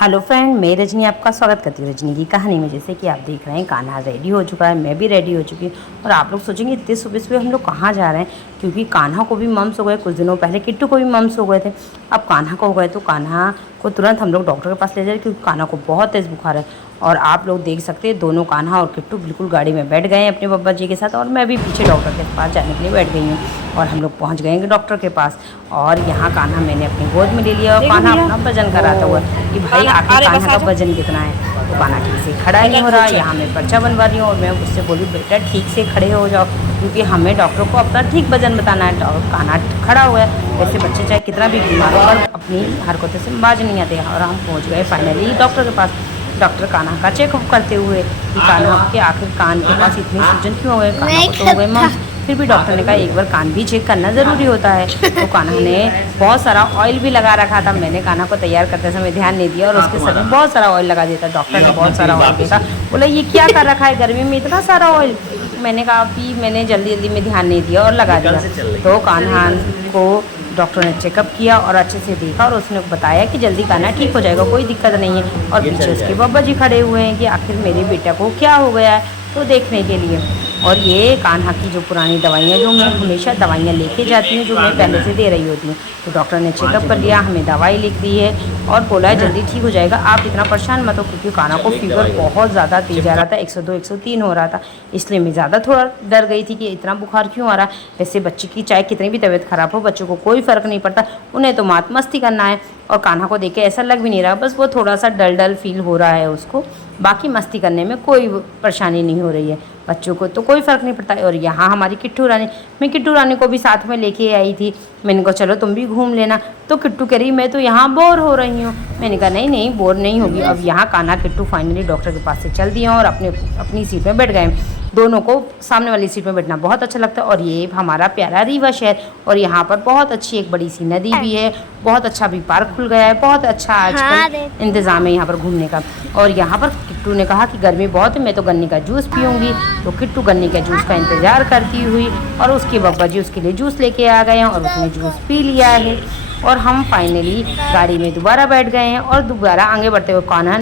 Hello friend, मैं रजनी आपका स्वागत करती हूँ रजनी की कहानी में। जैसे कि आप देख रहे हैं कान्हा रेडी हो चुका है, मैं भी रेडी हो चुकी हूँ। और आप लोग सोचेंगे इतने सुबह सुबह हम लोग कहाँ जा रहे हैं, क्योंकि कान्हा को भी मम्स हो गए। कुछ दिनों पहले किट्टू को भी मम्स हो गए थे, अब कान्हा को हो गए। तो कान्हा को तुरंत हम लोग डॉक्टर के पास ले जाए, क्योंकि कान्हा को बहुत तेज़ बुखार है। और आप लोग देख सकते हैं दोनों कान्हा और किट्टू बिल्कुल गाड़ी में बैठ गए हैं अपने बब्बा जी के साथ, और मैं भी पीछे डॉक्टर के पास जाने के लिए बैठ गई हूँ। और हम लोग पहुँच गए डॉक्टर के पास। और यहाँ कान्हा मैंने अपनी गोद में ले लिया, और कान्हा अपना वजन कराता हुआ कि भाई आखिर कान्हा का वजन कितना है। तो कान्हा ठीक से खड़ा नहीं हो रहा। यहाँ मैं पर्चा बनवा रही हूँ, और मैं उससे बोली बेटा ठीक से खड़े हो जाओ, क्योंकि हमें डॉक्टर को अपना ठीक वजन बताना है। कान्हा खड़ा हुआ है। वैसे बच्चे चाहे कितना भी बीमार हो, पर अपनी हरकतों से बाज नहीं आते। और हम पहुँच गए फाइनली डॉक्टर के पास। डॉक्टर कान्हा का चेकअप करते हुए कि कान्हा के आखिर कान के पास इतनी सूजन क्यों हो गए, कान्हा को तो हो गए मम्स। फिर भी डॉक्टर ने कहा एक बार कान भी चेक करना ज़रूरी होता है। तो कान्हा ने बहुत सारा ऑयल भी लगा रखा था। मैंने कान्हा को तैयार करते समय ध्यान नहीं दिया, और उसके सर में बहुत सारा ऑयल लगा दिया था। डॉक्टर ने बहुत सारा ऑयल देखा, बोला ये क्या कर रखा है गर्मी में इतना सारा ऑयल। मैंने कहा कि मैंने जल्दी जल्दी में ध्यान नहीं दिया और लगा दिया। तो कान्हा को डॉक्टर ने चेकअप किया और अच्छे से देखा, और उसने बताया कि जल्दी कान्हा ठीक हो जाएगा, कोई दिक्कत नहीं है। और पीछे उसके बब्बा जी खड़े हुए हैं कि आखिर मेरे बेटा को क्या हो गया है, तो देखने के लिए। और ये कान्हा की जो पुरानी दवाइयाँ, जो मैं हमेशा दवाइयाँ लेके जाती हूँ, जो मैं पहले से दे रही होती हूँ। तो डॉक्टर ने चेकअप कर लिया, हमें दवाई लिख दी है, और बोला है जल्दी ठीक हो जाएगा, आप इतना परेशान मत हो। क्योंकि कान्हा को फीवर बहुत ज़्यादा तेज आ रहा था, 102 103 हो रहा था। इसलिए मैं ज़्यादा थोड़ा डर गई थी कि इतना बुखार क्यों आ रहा है। वैसे बच्चे की चाहे कितनी भी तबीयत खराब हो, बच्चों को कोई फ़र्क नहीं पड़ता, उन्हें तो मात मस्ती करना है। और कान्हा को देख के ऐसा लग भी नहीं रहा, बस वो थोड़ा सा डल डल फील हो रहा है उसको। बाकी मस्ती करने में कोई परेशानी नहीं हो रही है, बच्चों को तो कोई फ़र्क नहीं पड़ता है। और यहाँ हमारी किट्टू रानी, मैं किट्टू रानी को भी साथ में लेके आई थी। मैंने कहा चलो तुम भी घूम लेना। तो किट्टू कह रही मैं तो यहाँ बोर हो रही हूँ। मैंने कहा नहीं नहीं, बोर नहीं होगी। अब यहाँ कान्हा किट्टू फाइनली डॉक्टर के पास से चल दिए, और अपनी सीट में बैठ गए। दोनों को सामने वाली सीट में बैठना बहुत अच्छा लगता है। और ये हमारा प्यारा रीवा शहर, और यहाँ पर बहुत अच्छी एक बड़ी सी नदी भी है, बहुत अच्छा भी पार्क खुल गया है, बहुत अच्छा आजकल इंतज़ाम है यहाँ पर घूमने का। और यहाँ पर किट्टू ने कहा कि गर्मी बहुत है, मैं तो गन्ने का जूस पीऊँगी। तो किट्टू गन्ने के जूस का इंतज़ार करती हुई, और उसके बब्बा जी उसके लिए जूस लेके आ गए हैं, और उसने जूस पी लिया है। और हम फाइनली गाड़ी में दोबारा बैठ गए हैं, और दोबारा आगे बढ़ते हुए कान्हा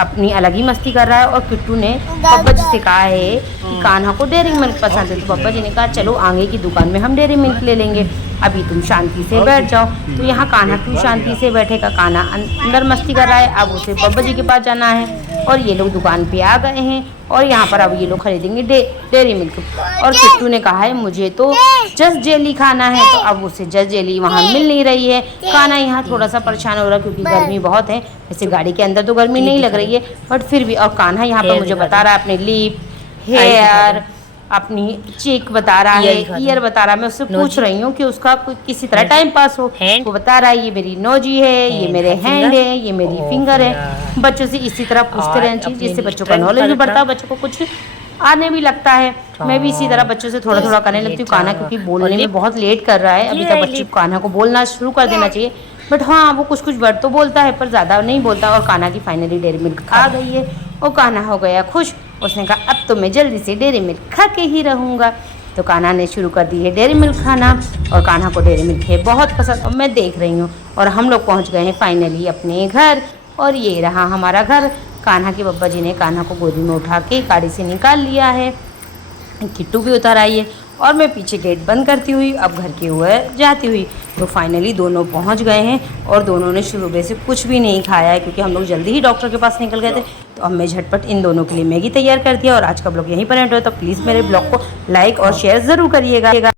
अपनी अलग ही मस्ती कर रहा है। और किट्टू ने पप्पा जी से कहा है कि कान्हा को डेयरी मिल्क पसंद है। तो पप्पा जी ने कहा चलो आगे की दुकान में हम डेयरी मिल्क ले लेंगे, अभी तुम शांति से बैठ जाओ। तो यहाँ कान्हा क्यों शांति से बैठेगा, कान्हा अंदर मस्ती कर रहा है। अब उसे पप्पा जी के पास जाना है, और ये लोग दुकान पे आ गए हैं, और यहाँ पर अब ये लोग खरीदेंगे डेयरी मिल्क। और किट्टू ने कहा है मुझे तो जस्ट जेली खाना है, तो अब उसे जस्ट जेली वहाँ मिल नहीं रही है। कान्हा यहाँ थोड़ा सा परेशान हो रहा है, क्योंकि गर्मी बहुत है। वैसे गाड़ी के अंदर तो गर्मी नहीं लग रही है, बट फिर भी। और कान्हा यहाँ पर मुझे बता रहा है अपने लिप, हेयर, अपनी चीक बता रहा है, ईयर बता रहा है। मैं उससे पूछ रही हूँ कि उसका किसी तरह टाइम पास हो। वो बता रहा है ये मेरी नोजी है, ये मेरे हैंड है, ये मेरी फिंगर है। बच्चों से इसी तरह पूछते रहना चाहिए, जिससे बच्चों का नॉलेज भी बढ़ता है, बच्चों को कुछ आने भी लगता है। मैं भी इसी तरह बच्चों से थोड़ा थोड़ा करने लगती हूँ। कान्हा क्योंकि बोलने में बहुत लेट कर रहा है अभी तक, बच्चे कान्हा को बोलना शुरू कर देना चाहिए। बट हाँ, वो कुछ कुछ वर्ड तो बोलता है, पर ज़्यादा नहीं बोलता। और कान्हा की फाइनली डेयरी मिल्क आ गई है, और कान्हा हो गया खुश। उसने कहा अब तो मैं जल्दी से डेयरी मिल्क खा के ही रहूँगा। तो कान्हा ने शुरू कर दी है डेयरी मिल्क खाना, और कान्हा को डेयरी मिल्क है बहुत पसंद, और मैं देख रही हूँ। और हम लोग पहुँच गए हैं फाइनली अपने घर, और ये रहा हमारा घर। कान्हा के बब्बा जी ने कान्हा को गोदी में उठा के गाड़ी से निकाल लिया है, किट्टू भी उतर आई है, और मैं पीछे गेट बंद करती हुई अब घर की हुए जाती हुई। तो फाइनली दोनों पहुंच गए हैं, और दोनों ने शुरू से कुछ भी नहीं खाया है, क्योंकि हम लोग जल्दी ही डॉक्टर के पास निकल गए थे। तो अब मैं झटपट इन दोनों के लिए मैगी तैयार कर दिया। और आज का ब्लॉग यहीं पर एंड हुआ, तो प्लीज़ मेरे ब्लॉग को लाइक और शेयर ज़रूर करिएगा।